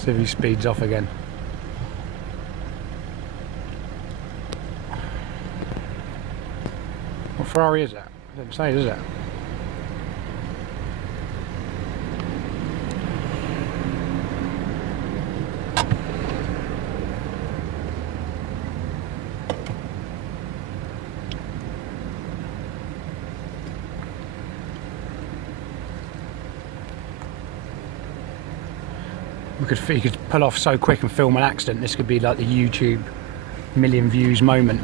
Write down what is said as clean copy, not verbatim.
See if he speeds off again. What Ferrari is that? It doesn't say, does it? He could pull off so quick and film an accident. This could be like the YouTube million views moment.